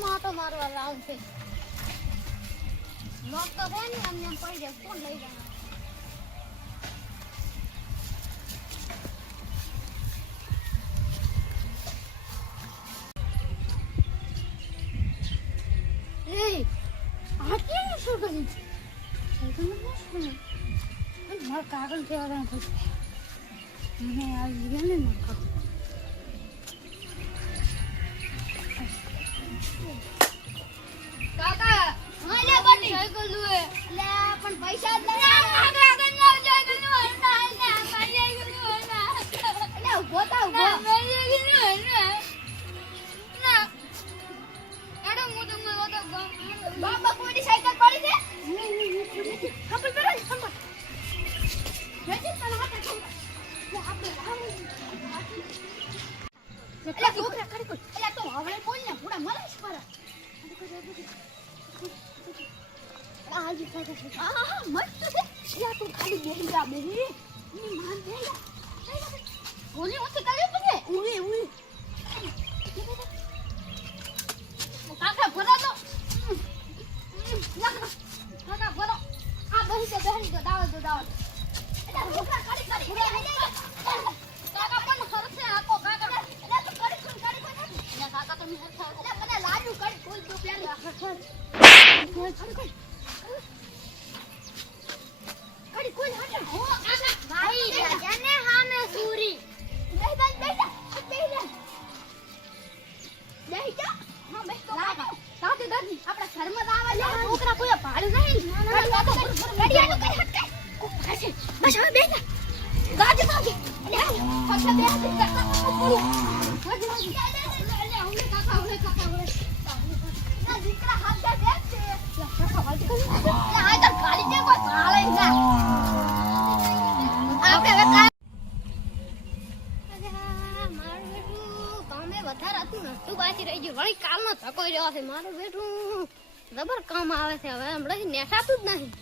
ગામમાં આટો મારવા લાવશે લોક તો છે ને અમને એમ પડી જાય કોણ લઈ જાય કાગળ કેવા મને આવી ગયા ને કાકા મને બની સાયકલ લુએ લે પણ પૈસા જ નહીં કાકા કન્યા સાયકલ નું હરના ને સાયકલ નું હરના લે ઉભો થા ઉભો સાયકલ નું હરના ના એડો મુદો મો તો બાબા કોઈની સાયકલ પડી છે ખબર કરે ખબર જેજી પણ હાથે ખબર આપણે એટલે છોકરા કરી કોઈ એટલે તો હવે બોલ ને પૂરા મરેશ પર આજી ખાઈ હા મસ્ત છે યા તું ખાલી બેહી જા બેહી ની માન દે ઓલી ઓછી કરે પછી ઉઈ ઉઈ કાકા ભરા તો કાકા ભરો આ બેહી દો દાવ એટલે છોકરા ખાલી કરી કાકા પણ ખરશે આકો કાકા એટલે તો કરી કાકા તમે હરખા એટલે મને લાડુ કરી કોઈ તો પેલા કરી કોઈ હટે હો કાકા ભાઈ જાને હામે સૂરી બેહી જા હા બેહી તો કાકા દાદી આપડા ઘરમાં આવા લે છોકરા કોઈ ભાડું નહીં ગાડી આનો કઈ હટકે બસ હવે બેહી જા ગાડી માગી અલે ફક્ત બેહી જા ના દીકરા હાથ દે છે કાકા વાત કરી આ તો ગાડી દે કોઈ ભાળે ના આપણે હવે વધારે હતું ને તું બાકી રહી ગયું વળી કાલનો ધક્કો જવા છે મારું બેઠું જબર કામ આવે છે હવે હમણાં નેસાતું જ નહીં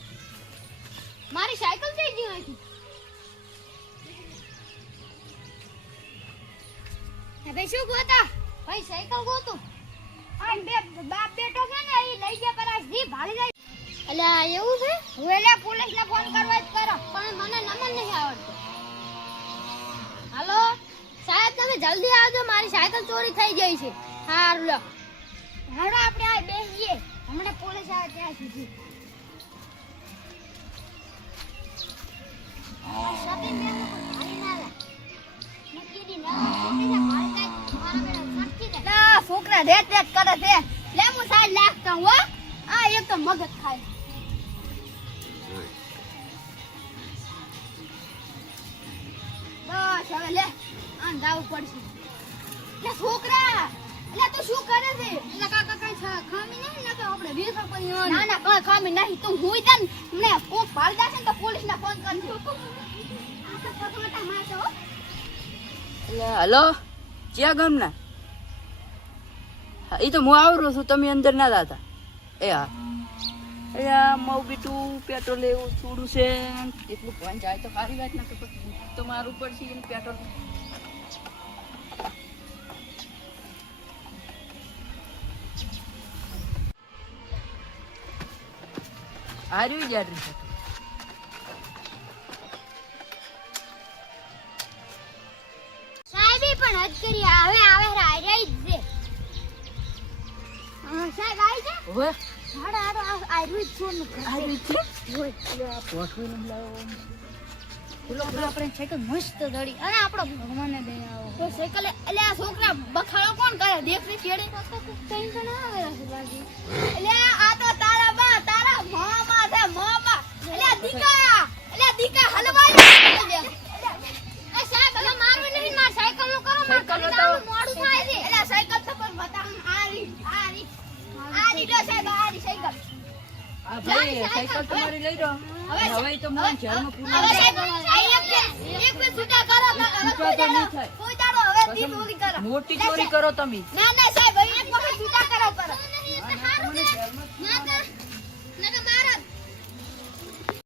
મારી સાયકલ થઈ ગઈ હતી હવે શું ગોતા ભાઈ સાયકલ ગોતું અને બે બાપ બેટો છે ને એ લઈ ગયા પર જી ભાળી જાય અલ્યા એવું છે હું એલા પોલીસને ફોન કરવા જ કરો પણ મને નંબર નહીં આવડતો હાલો સાહેબ તમે જલ્દી આવજો મારી સાયકલ ચોરી થઈ ગઈ છે હારું લો હાલો આપણે આ બેસીએ હમણે પોલીસ આવે ત્યાં સુધી શોપિંગ મેં ભારી ના લા નકીડી ના છોકરીને ભારી જાય મારા બેટા સટકી દે લા છોકરા રેત રેત કરે છે લે હું સાહેબ લાગતા હો આ એક તો મગજ ખાય બસ હવે લે આન જાવ પડશે લે છોકરા લે તું શું કરે છે લે કાકા કઈ ખામી નહીં ને કે આપણે 20 રૂપિયા ના ના કઈ ખામી નહીં તું હુઈ જા ને કો ભાળ જાશે તો પોલીસને ફોન કરજો આ તો પકડતા મારતો લે હાલો ક્યાં ગામના હા ઈ તો હું આવરો છું તમે અંદર ના જાતા એ હા અલ્યા મઉ બીટું પેટ્રોલ એવું થોડું છે એટલું ફોન જાય તો સારી વાત ના કે તો મારું પડશે એનું પેટ્રોલ આર્યું જાડ છે સાહેબ પણ હદ કરી આવે રાઈ જ છે સાહેબ આવી છે ઓય હાડો આર્યું જ ફોન આર્યું છે ઓય પોઠવી ન લાવો બોલો આપણે સાયકલ મસ્ત દડી અને આપણો ભગવાનને દે આવો તો સાયકલ એટલે આ છોકરા બખાડો કોણ કરે દેખ ને કેડે ટેન્શન આવે છે બાજી એટલે આ તો તારા મોમાં છે મોમાં એટલે દીકા હલવાઈ એ સાહેબ હવે મારવું નહીં માર સાયકલ નું કરો માર કલાનું મોડું થાય છે એટલે સાયકલ તો પર બતા આરી દો સાહેબ આરી સાયકલ આ ભાઈ સાયકલ તમારી લઈ લો હવે તો મને ઘરમાં પૂરું હવે સાહેબ એક બે છૂટા કરો કોઈ દાડો હવે દી ચોરી કરો મોટી ચોરી કરો તમે ના સાહેબ એક વખત છૂટા કરો પર ના